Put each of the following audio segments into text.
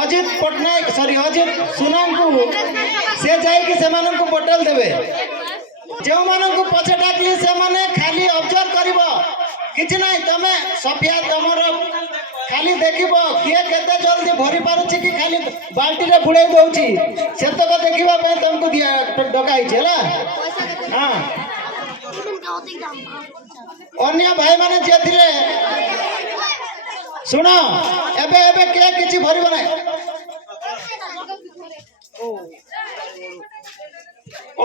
Ajit Patnaik sorry Ajit सुना को से जाइए से बोतल देवे जो मान को पछे डाकली से माने खाली ऑब्जर्व करिवो किछ नाही तमे सफिया तमरो खाली देखिबो किए केते जल्दी भरी पारुछि कि खाली बाल्टी रे बुड़ाई दउछि सेतक देखिबा पे तुमको दिया डकाई छला हां अन्य भाई माने जे थिले सुनो एबे एबे के किछि भरिबो नै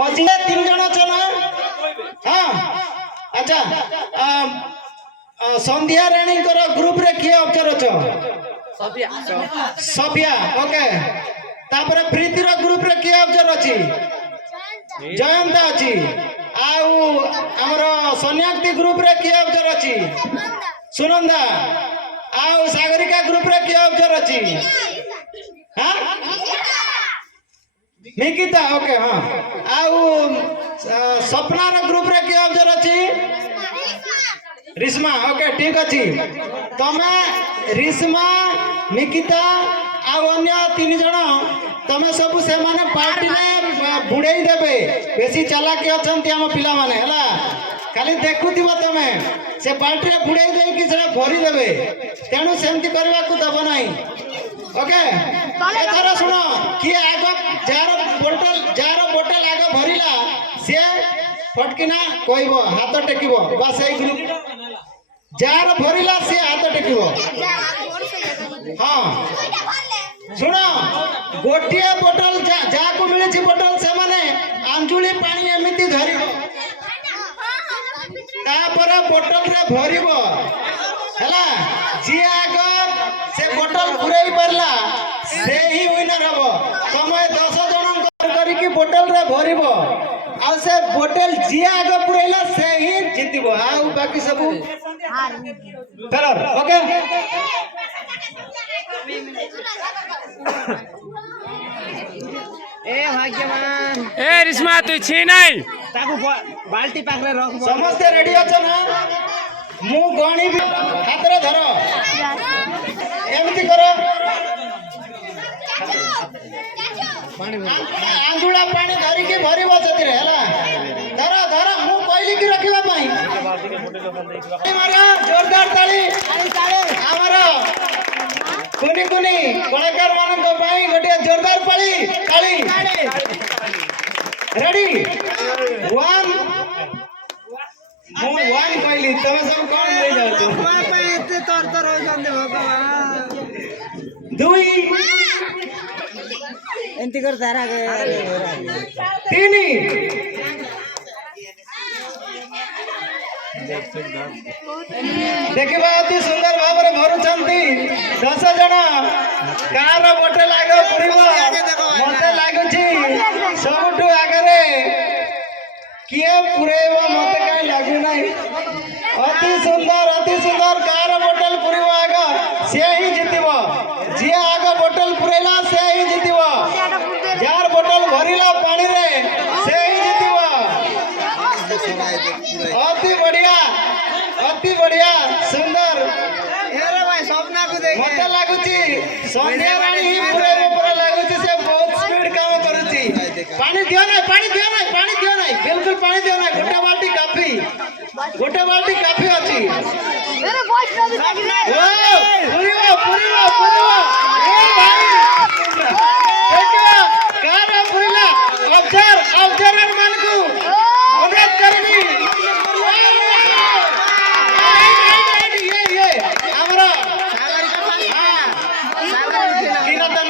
अजिले 3 जण छ ना हां अच्छा संध्या रानी करो ग्रुप रे किए ऑब्जर्व छ सफिया ओके तापर प्रीति रो ग्रुप रे किए ऑब्जर्व अछि जयंता अछि आउ हमरो सोनियाक्ति ग्रुप रे किए ऑब्जर्व अछि सुनंदा आउ सागरिका ग्रुप रे किए ऑब्जर्व अछि हां निकिता ओके हां आउ सपना रो ग्रुप रे किए ऑब्जर्व अछि रिश्मा ओके ठीक अछि तमे रिश्मा निकिता आ अन्य 3 जण तमे सब से माने पार्टी ने बुड़ेई देबे बेसी चालाकी अछंती हम पिला माने हला खाली देखुथिबो तमे से पार्टी रे बुड़ेई देई कि से भरी देबे तेनु सेमति करबा को दबो नाही ओके एथरा सुनो कि आगो जार बोतल आगो भरिला से फटकिना कहबो हाथ टेकिबो बस ए ग्रुप जार भरिला से हाथ टेकिबो हां सुनो गोटिए बोतल जा को मिले छी बोतल से माने अंजुली पानी एमिति धरिबो तापर बोतल रे भरिबो हला जी आगो से बोतल पुरई परला से ही विनर हबो समय 10 जण करी की बोतल रे भरिबो आ से बोतल जी आगो पुरैला से ही जीतिबो आ बाकी सब फेलर ओके ए भाग्यवान ए रिश्मा तू छी नहीं ताकू बाल्टी पाखरे रख समस्त रेडी अछ ना मु गणी भी हाथ रे धरो एमति करो पानी आंजुला पानी धरी के भरी बसती रे हला धरो धरो मु कहली की रखिबा पई मारा जोरदार ताली हमरो कुनी कुनी कलाकार मान को पाई गोटे जोरदार पाली ताली रेडी 1 मु 1 कहली तमे सब कोन ले जाउ मां पे एते तोर तोर होई जंदे भगवान 2 एंती कर तारा के 3 देखिबा अति सुंदर भाବରେ भरुचंती 10 जण कार बोटे लागो पुरिबो मते लागुची सबटु आगरे किए पुरेबो मते काई लागु नाही अति सुंदर कार बोतल पुरिबो आगो से ही जितिबो जे आगो बोतल पुरेला से ही जितिबो जार बोतल भरिला पानी रे से ही जितिबो अति बढ़िया सुंदर हेरे भाई सपना को देखे मते लागुची संध्या रानी ही पूरे ऊपर लागुची से बहुत स्पीड काम करूची पानी दियो ना बिल्कुल पानी दियो ना गोटे बाल्टी काफी अछि मेरे वॉइस में पूरी ए भाई देखो कार पुरिला ऑब्जर्वर मान को अनुरोध करबी ये हमरा सागरिका की ना तन